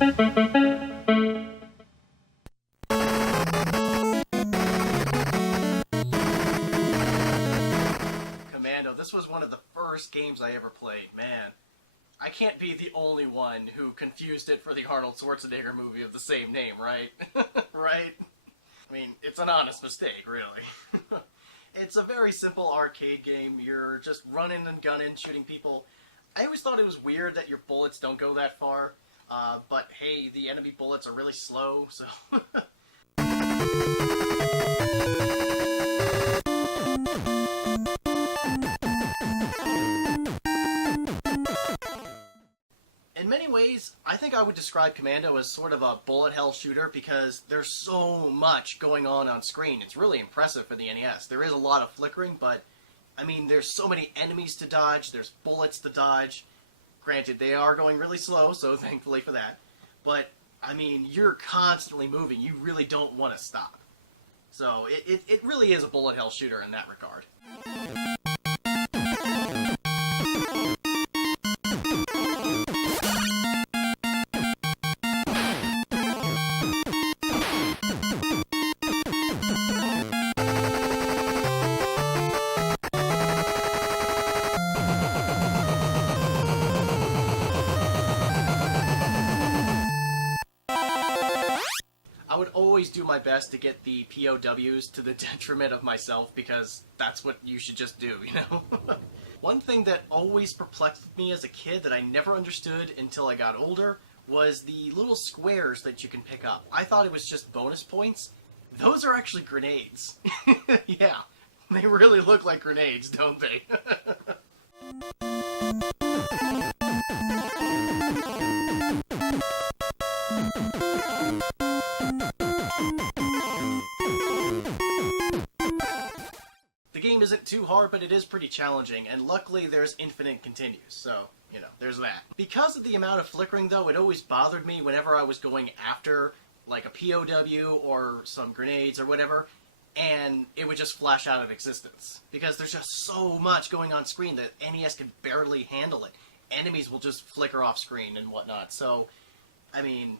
Commando, this was one of the first games I ever played. Man, I can't be the only one who confused it for the Arnold Schwarzenegger movie of the same name, right? Right? I mean, it's an honest mistake, really. It's a very simple arcade game. You're just running and gunning, shooting people. I always thought it was weird that your bullets don't go that far, but hey, the enemy bullets are really slow, so... In many ways, I think I would describe Commando as sort of a bullet hell shooter because there's so much going on screen. It's really impressive for the NES. There is a lot of flickering, but I mean, there's so many enemies to dodge, there's bullets to dodge. Granted, they are going really slow, so thankfully for that. But, I mean, you're constantly moving. You really don't want to stop. So, it really is a bullet hell shooter in that regard. I would always do my best to get the POWs to the detriment of myself because that's what you should just do, you know? One thing that always perplexed me as a kid that I never understood until I got older was the little squares that you can pick up. I thought it was just bonus points. Those are actually grenades. Yeah, they really look like grenades, don't they? The game isn't too hard, but it is pretty challenging, and luckily there's infinite continues, so, you know, there's that. Because of the amount of flickering, though, it always bothered me whenever I was going after, like, a POW or some grenades or whatever, and it would just flash out of existence. Because there's just so much going on screen that NES can barely handle it. Enemies will just flicker off screen and whatnot, so, I mean,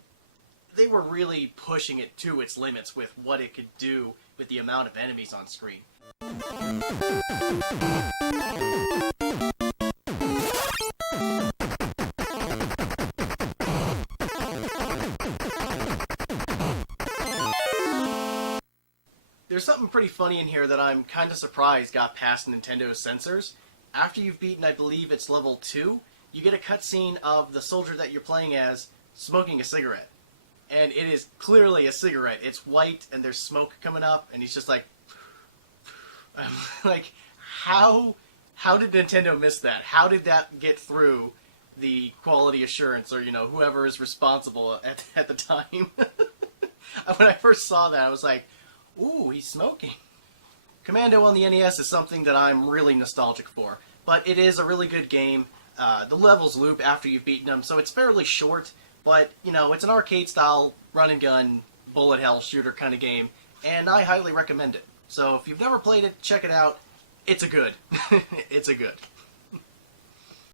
they were really pushing it to its limits with what it could do with the amount of enemies on screen. There's something pretty funny in here that I'm kind of surprised got past Nintendo's censors. After you've beaten, I believe it's level 2, you get a cutscene of the soldier that you're playing as smoking a cigarette. And it is clearly a cigarette. It's white and there's smoke coming up and he's just like... I'm like, how did Nintendo miss that? How did that get through the quality assurance or, you know, whoever is responsible at the time? When I first saw that, I was like, ooh, he's smoking. Commando on the NES is something that I'm really nostalgic for, but it is a really good game. The levels loop after you've beaten them, so it's fairly short, but, you know, it's an arcade-style run-and-gun, bullet-hell shooter kind of game, and I highly recommend it. So if you've never played it, check it out. It's a good. It's a good.